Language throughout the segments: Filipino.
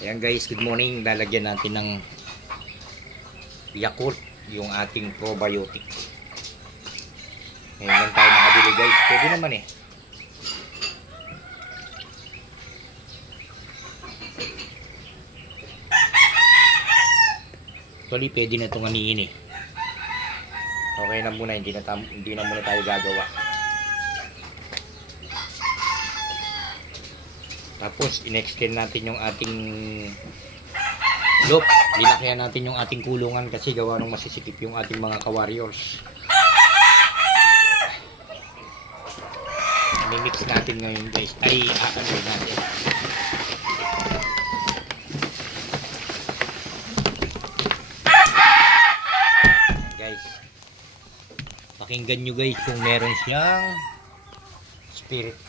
Ayan guys, good morning. Lalagyan natin ng Yakult yung ating probiotic. Ngayon lang tayo nakabili guys. Pwede naman eh. Actually, pwede na itong aniin eh. Okay na muna, hindi na muna tayo gagawa. Tapos, in-extend natin yung ating loop. Linakyan natin yung ating kulungan kasi gawa ng masisikip yung ating mga ka-warriors. Mimix natin ngayon guys. Ay, aanoy natin. Guys, pakinggan nyo guys kung meron siyang spirit.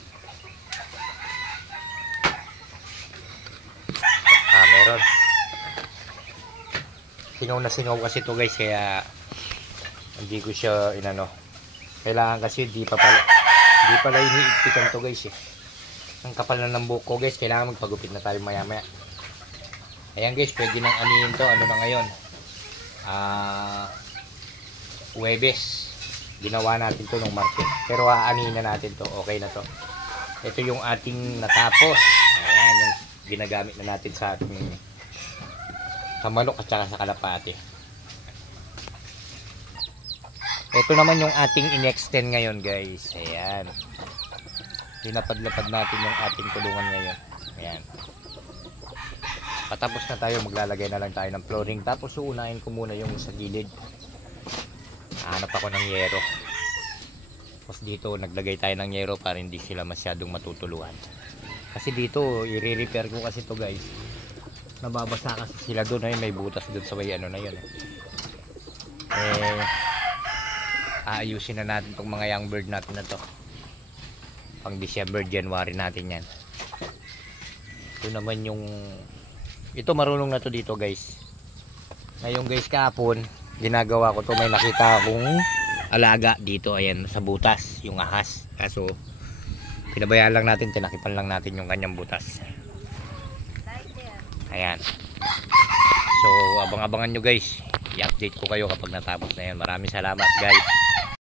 Meron. Singaw na singaw kasi to guys, kaya hindi ko siya inano. Kailangan kasi di pala iniigpitan to guys eh. Ang kapal na ng buhok ko guys, kailangan magpagupit na tayo maya maya. Ayan guys, pwede nang anihin to. Ano na ngayon? Huwebes. Ginawa natin to ng market. Pero aanihin na natin to. Okay na to. Ito yung ating natapos. Ayan, yung ginagamit na natin sa ating manok at saka sa kalapate. Ito naman yung ating in-extend ngayon guys. Ayan. Pinapad-lapad natin yung ating tulungan ngayon. Ayan. Patapos na tayo, maglalagay na lang tayo ng flooring. Tapos uunahin ko muna yung sa gilid. Hanap ako ng yero. Tapos dito naglagay tayo ng yero para hindi sila masyadong matutuluan. Kasi dito, i-repair ko kasi to guys. Nababasa kasi sila doon. Ay, may butas doon sa may ano na yun. Aayusin na natin tong mga young bird natin na to. Pang December, January natin yan. Ito naman yung... Ito marunong na to dito guys. Ngayon guys, kahapon, ginagawa ko to. May nakita akong alaga dito. Ayan, sa butas, yung ahas. Kaso... pinabayaan lang natin, tinakipan lang natin yung kanyang butas. Ayan. So, abang-abangan nyo guys. I-update ko kayo kapag natapos na yan. Maraming salamat guys.